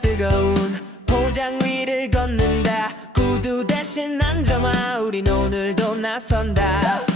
뜨거운 포장 위를 걷는다. 구두 대신 앉아마, 우린 오늘도 나선다.